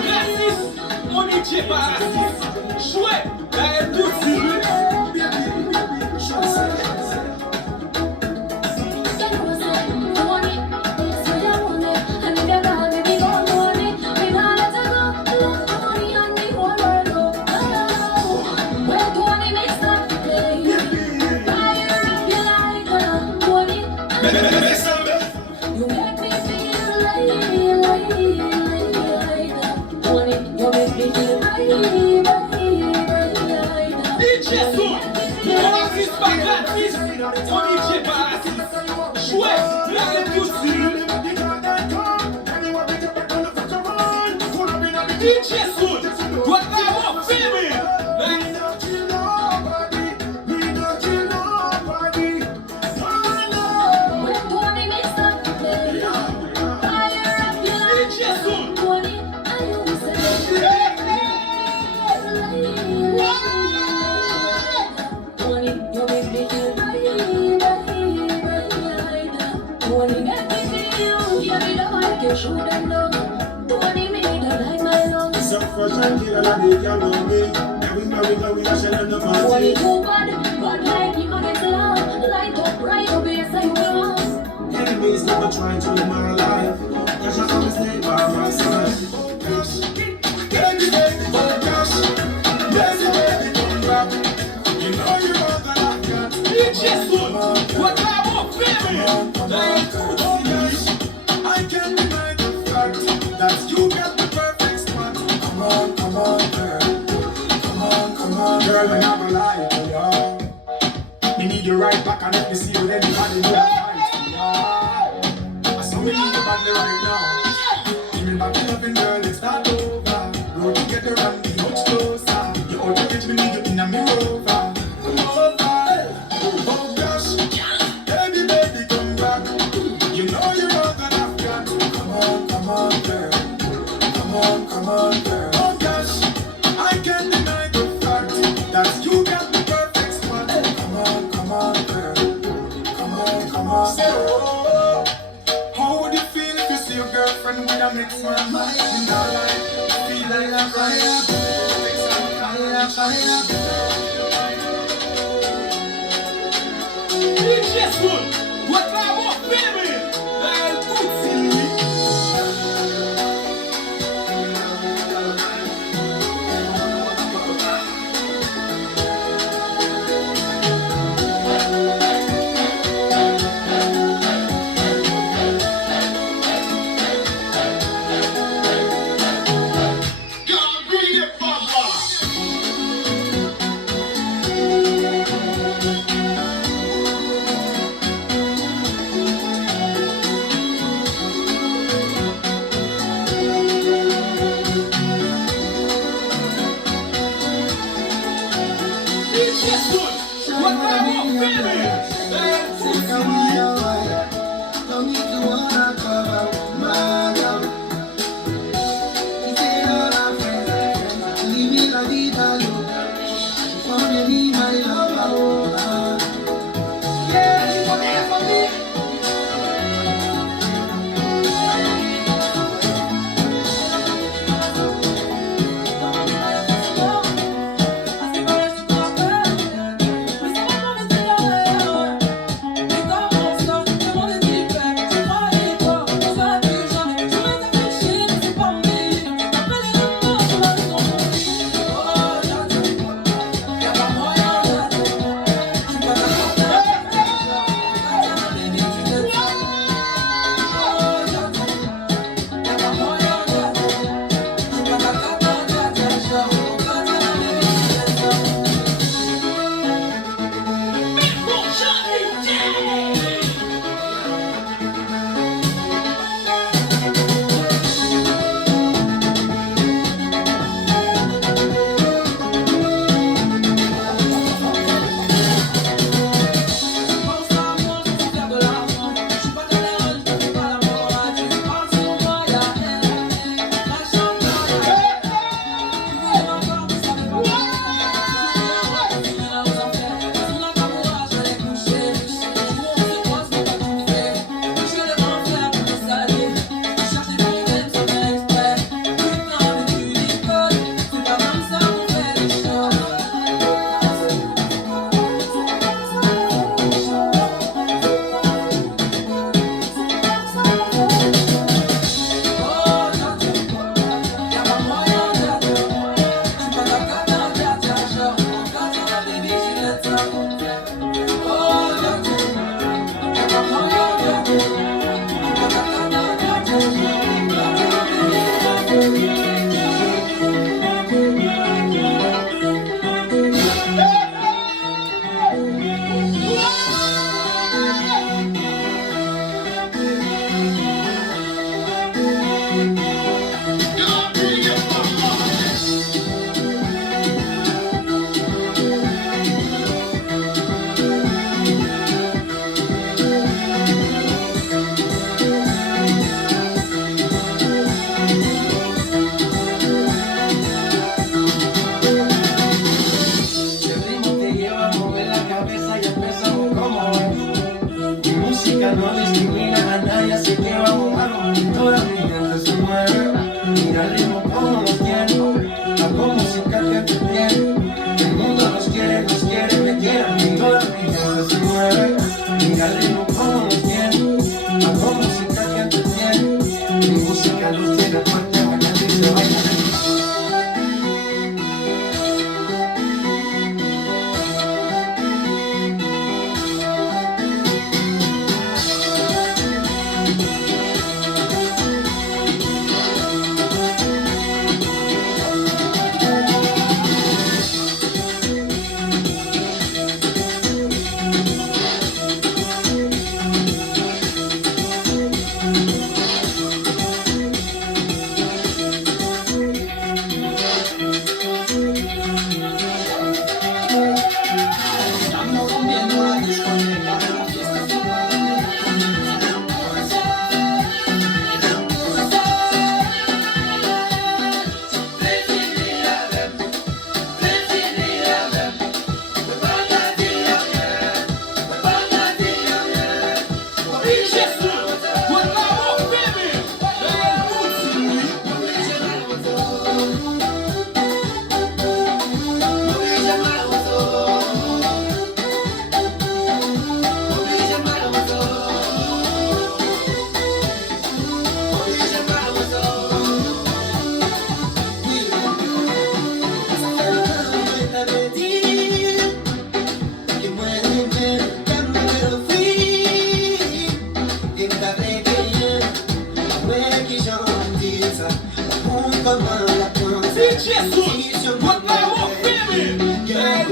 pas raciste, mon DJ pas raciste. Jouez, la haine tout DJ Soul, mon artiste pas gratis, mon DJ pas raciste. Jouez, la haine tout DJ Soul, toi t'as mon film. Enemies never trying to live my life, cause I always stay by my side. Baby, baby, focus. Baby, baby, come back. You know you're all that I got. DJ Soul, toi t'as mon film. I can't deny the fact that you got the perfect spot. Come on, girl. Come on, girl, I never lie to you. Me need you right back and let me see you anybody know I saw me need you back there right now. Give me back the loving, girl, it's not over. Road together and be much closer. You all the rich, me need you in a mirror. Oh gosh, baby, come back. You know you're all that I've got. Come on, girl. Come on, girl. Oh gosh, I can't deny the fact that you got the perfect spot. Come on, girl. Come on. So, how would you feel if you see your girlfriend with a mixed man? You know, like, feel like a fire. DJ Soul, toi t'as mon film. La haine tout DJ Soul, toi t'as mon film. La haine tout Don't need to wanna cover my love. You say all our friends, leave me la vida loca. For me, my love, yeah, you were there for me. Come on. Hago música que te tiene. El mundo nos quiere, me quiere. Y toda mi gente se mueve. Mira el ritmo como nos tiene. Hago música que te tiene. Mi música los tiene fuerte, bailando y se baila. Estamos rompiendo la discoteca, la fiesta se va Jesus, what now, baby? Yeah,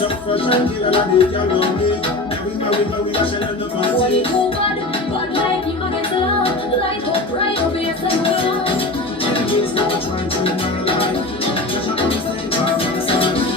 So fresh and kill and I make you love me. Everywhere we go, we a shell on the party. What it do bad like you against the law. Light up right up here, say we are. Enemies never trying to in my life. Just a constant far from the sun.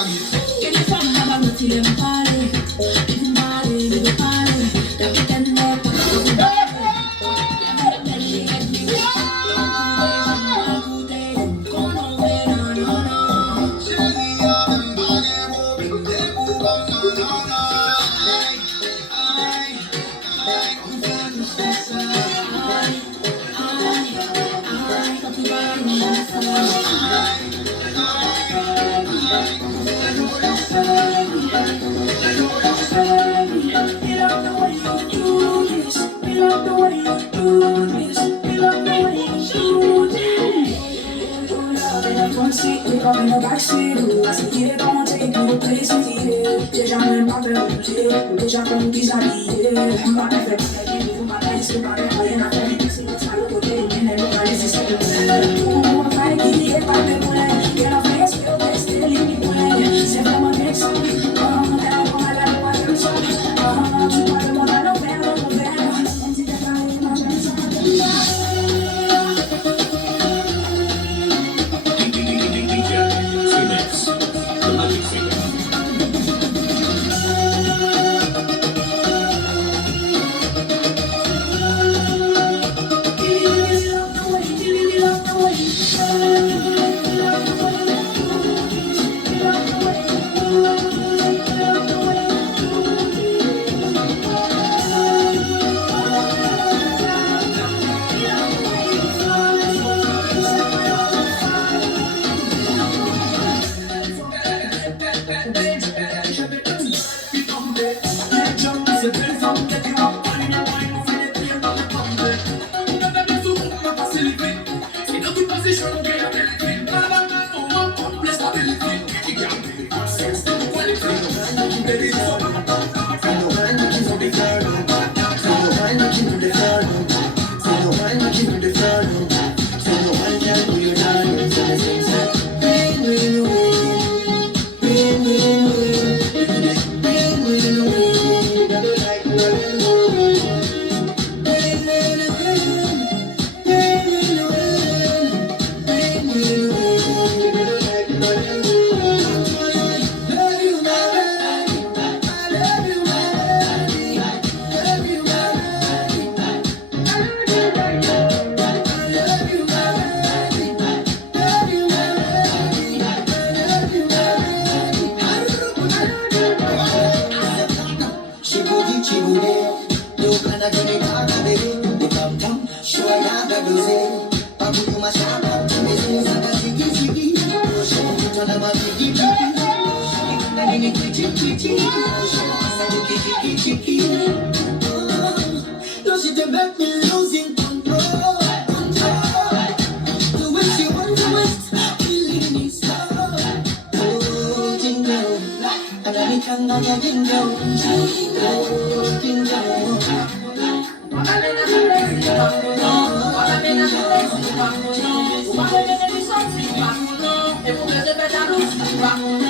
Get it from the bottom till you party. Even party, little party. That we can make a in the backseat, I see it, don't take me to places eating. Déjà même pas permuté, déjà comme déshabillé. Ma mère fait pas la vie, ma mère c'est pas rien à faire. C'est le sale côté, mais elle va laisser ça de faire. On va faire qui est pas de loin. Qu'elle a fait, c'est au test, elle est loin. C'est vraiment vexant. Elle a la loi comme ça. Tu parles de mon à l'envers, on dit qu'elle a une image comme ça. E